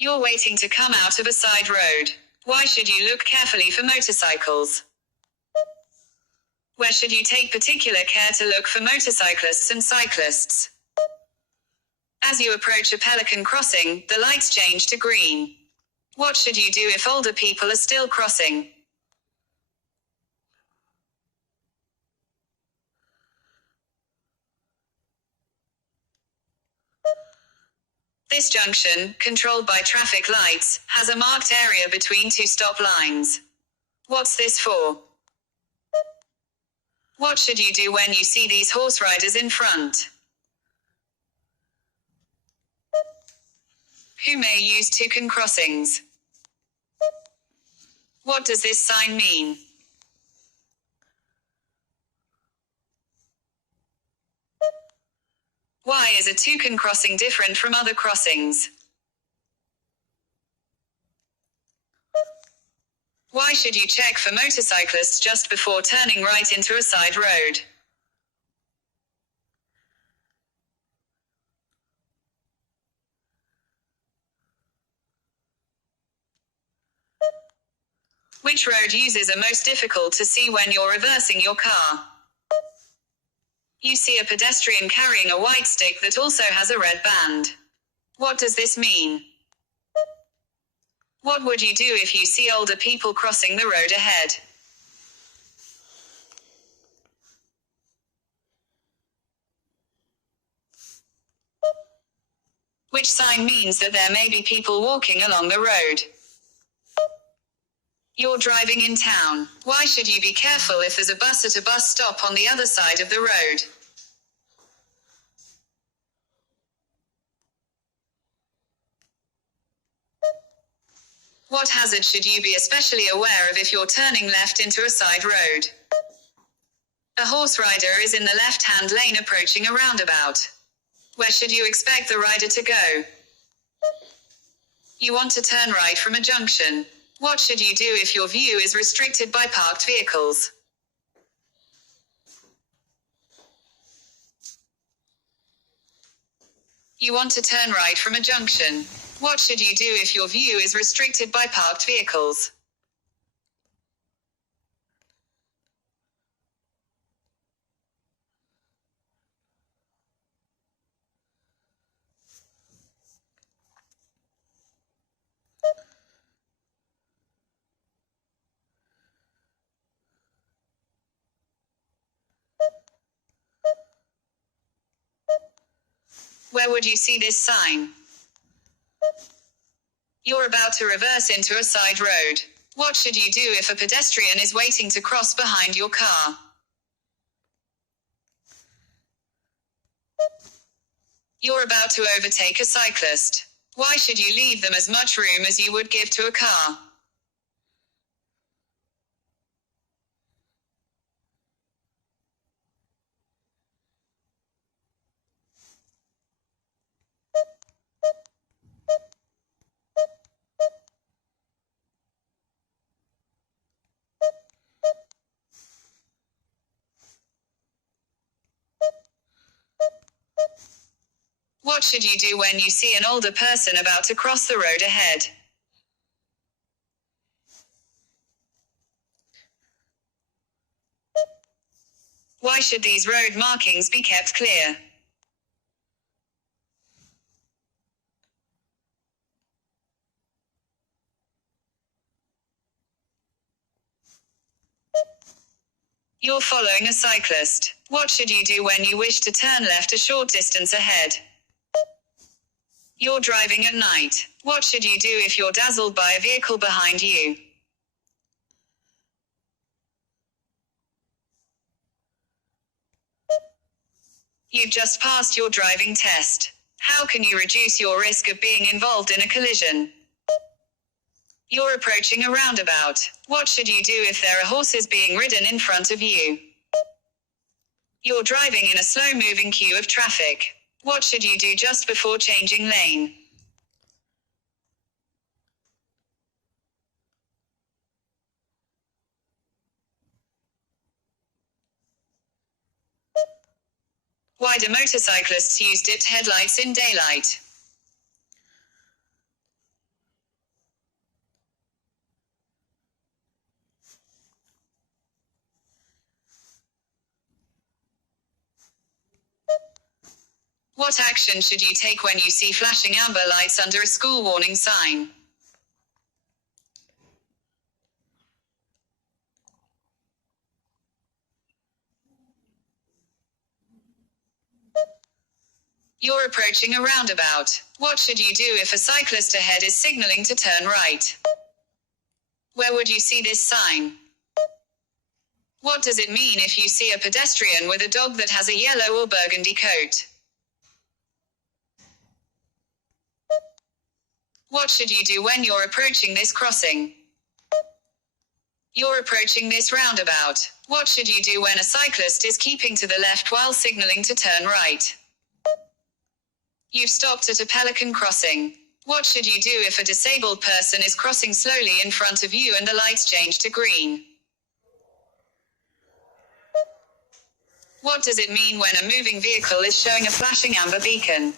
You're waiting to come out of a side road. Why should you look carefully for motorcycles? Where should you take particular care to look for motorcyclists and cyclists? As you approach a pelican crossing, the lights change to green. What should you do if older people are still crossing? This junction, controlled by traffic lights, has a marked area between two stop lines. What's this for? What should you do when you see these horse riders in front? Who may use toucan crossings? What does this sign mean? Why is a toucan crossing different from other crossings? Why should you check for motorcyclists just before turning right into a side road? Which road uses are most difficult to see when you're reversing your car? You see a pedestrian carrying a white stick that also has a red band. What does this mean? What would you do if you see older people crossing the road ahead? Which sign means that there may be people walking along the road? You're driving in town. Why should you be careful if there's a bus at a bus stop on the other side of the road? What hazard should you be especially aware of if you're turning left into a side road? A horse rider is in the left-hand lane approaching a roundabout. Where should you expect the rider to go? You want to turn right from a junction. What should you do if your view is restricted by parked vehicles? You want to turn right from a junction. What should you do if your view is restricted by parked vehicles? Where would you see this sign? You're about to reverse into a side road. What should you do if a pedestrian is waiting to cross behind your car? You're about to overtake a cyclist. Why should you leave them as much room as you would give to a car? What should you do when you see an older person about to cross the road ahead? Why should these road markings be kept clear? You're following a cyclist. What should you do when you wish to turn left a short distance ahead? You're driving at night. What should you do if you're dazzled by a vehicle behind you? You've just passed your driving test. How can you reduce your risk of being involved in a collision? You're approaching a roundabout. What should you do if there are horses being ridden in front of you? You're driving in a slow-moving queue of traffic. What should you do just before changing lane? Why do motorcyclists use dipped headlights in daylight? What action should you take when you see flashing amber lights under a school warning sign? You're approaching a roundabout. What should you do if a cyclist ahead is signaling to turn right? Where would you see this sign? What does it mean if you see a pedestrian with a dog that has a yellow or burgundy coat? What should you do when you're approaching this crossing? You're approaching this roundabout. What should you do when a cyclist is keeping to the left while signaling to turn right? You've stopped at a pelican crossing. What should you do if a disabled person is crossing slowly in front of you and the lights change to green? What does it mean when a moving vehicle is showing a flashing amber beacon?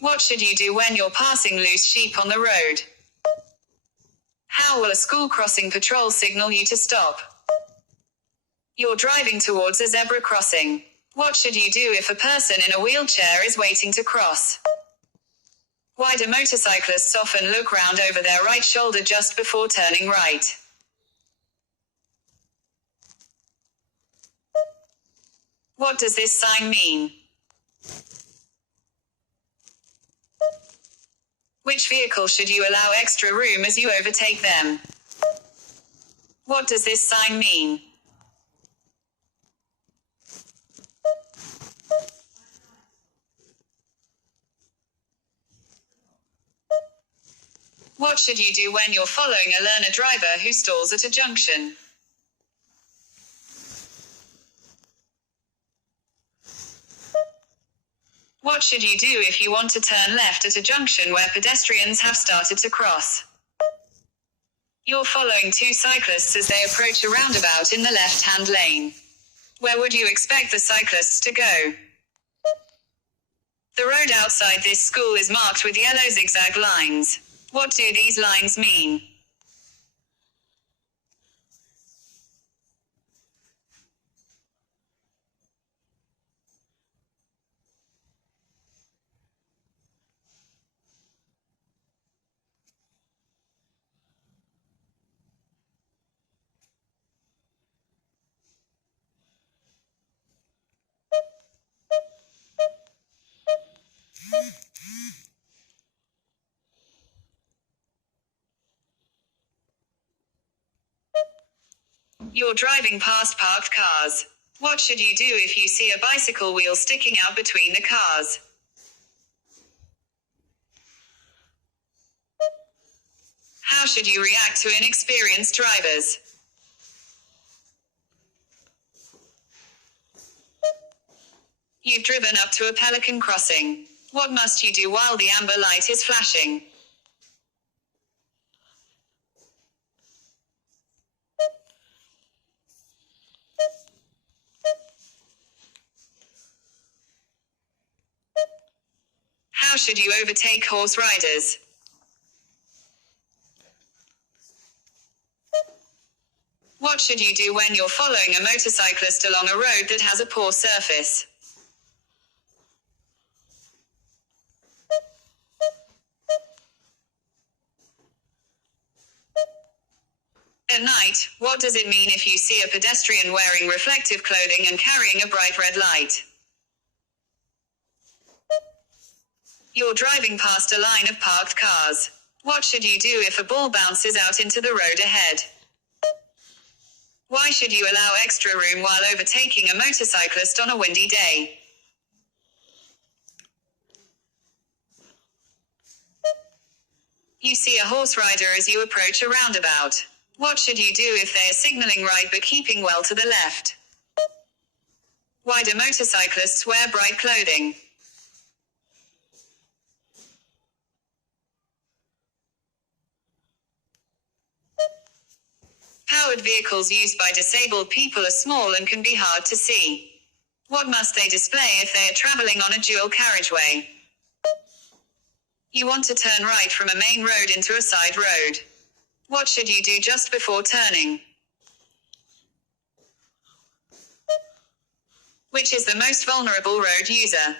What should you do when you're passing loose sheep on the road? How will a school crossing patrol signal you to stop? You're driving towards a zebra crossing. What should you do if a person in a wheelchair is waiting to cross? Why do motorcyclists often look round over their right shoulder just before turning right? What does this sign mean? Which vehicle should you allow extra room as you overtake them? What does this sign mean? What should you do when you're following a learner driver who stalls at a junction? What should you do if you want to turn left at a junction where pedestrians have started to cross? You're following two cyclists as they approach a roundabout in the left-hand lane. Where would you expect the cyclists to go? The road outside this school is marked with yellow zigzag lines. What do these lines mean? You're driving past parked cars. What should you do if you see a bicycle wheel sticking out between the cars? How should you react to inexperienced drivers? You've driven up to a pelican crossing. What must you do while the amber light is flashing? How should you overtake horse riders? What should you do when you're following a motorcyclist along a road that has a poor surface? At night, what does it mean if you see a pedestrian wearing reflective clothing and carrying a bright red light? You're driving past a line of parked cars. What should you do if a ball bounces out into the road ahead? Why should you allow extra room while overtaking a motorcyclist on a windy day? You see a horse rider as you approach a roundabout. What should you do if they are signaling right but keeping well to the left? Why do motorcyclists wear bright clothing? Powered vehicles used by disabled people are small and can be hard to see. What must they display if they are traveling on a dual carriageway? You want to turn right from a main road into a side road. What should you do just before turning? Which is the most vulnerable road user?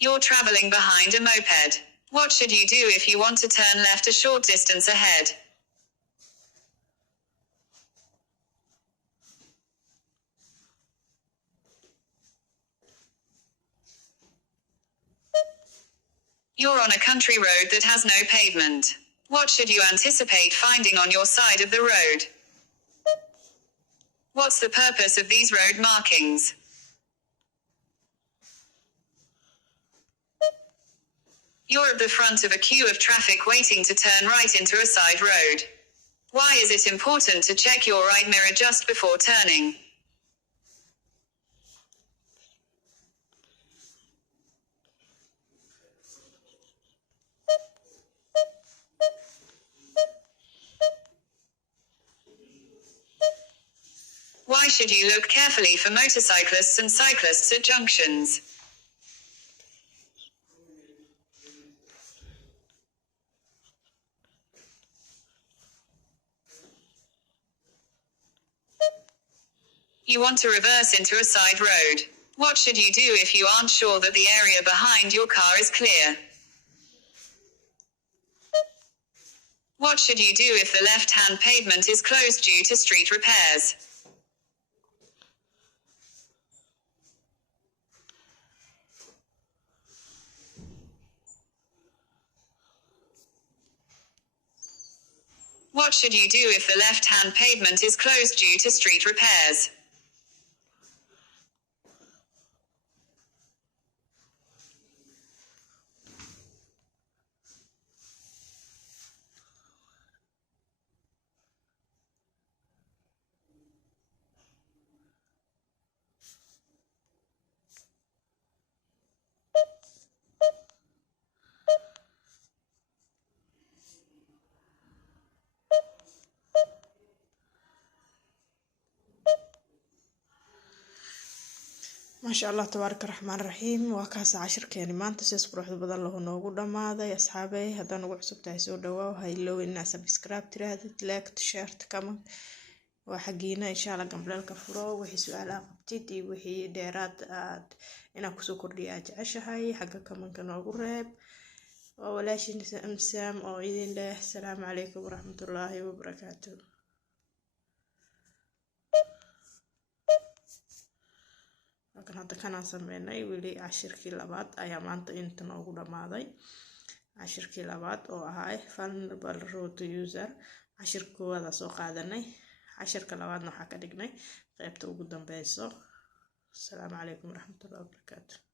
You're traveling behind a moped. What should you do if you want to turn left a short distance ahead? You're on a country road that has no pavement. What should you anticipate finding on your side of the road? What's the purpose of these road markings? You're at the front of a queue of traffic waiting to turn right into a side road. Why is it important to check your right mirror just before turning? Why should you look carefully for motorcyclists and cyclists at junctions? You want to reverse into a side road. What should you do if you aren't sure that the area behind your car is clear? What should you do if the left-hand pavement is closed due to street repairs? What should you do if the left-hand pavement is closed due to street repairs? ما شاء الله تبارك الرحمن الرحيم وكاس عشر كان ما انت سيسبروح بدل له نوغو دماده يا اصحابي هذا نوغو عصبتها سو دواو هاي لو الناس سبسكرايب تراد لايك تشيرت كمان وحقينا ان شاء الله قبل الكفرو وحي سؤال قبتيتي وحي ديرات انا كسو كردي اجعشهاي حقا كمان كنوغو ريب وولاشي امسام او اذن الله السلام عليكم ورحمة الله وبركاته. لكن هذا كان سميناي ولي 10 كيلوات ayaa maanta inta noogu dhamaaday 10 kilowatt oo ahay vulnerable road user 10 kooda soo qaadanay 10 labaadna waxa ka dhignay qaybta ugu dambayso. Assalamu alaykum warahmatullahi wabarakatuh.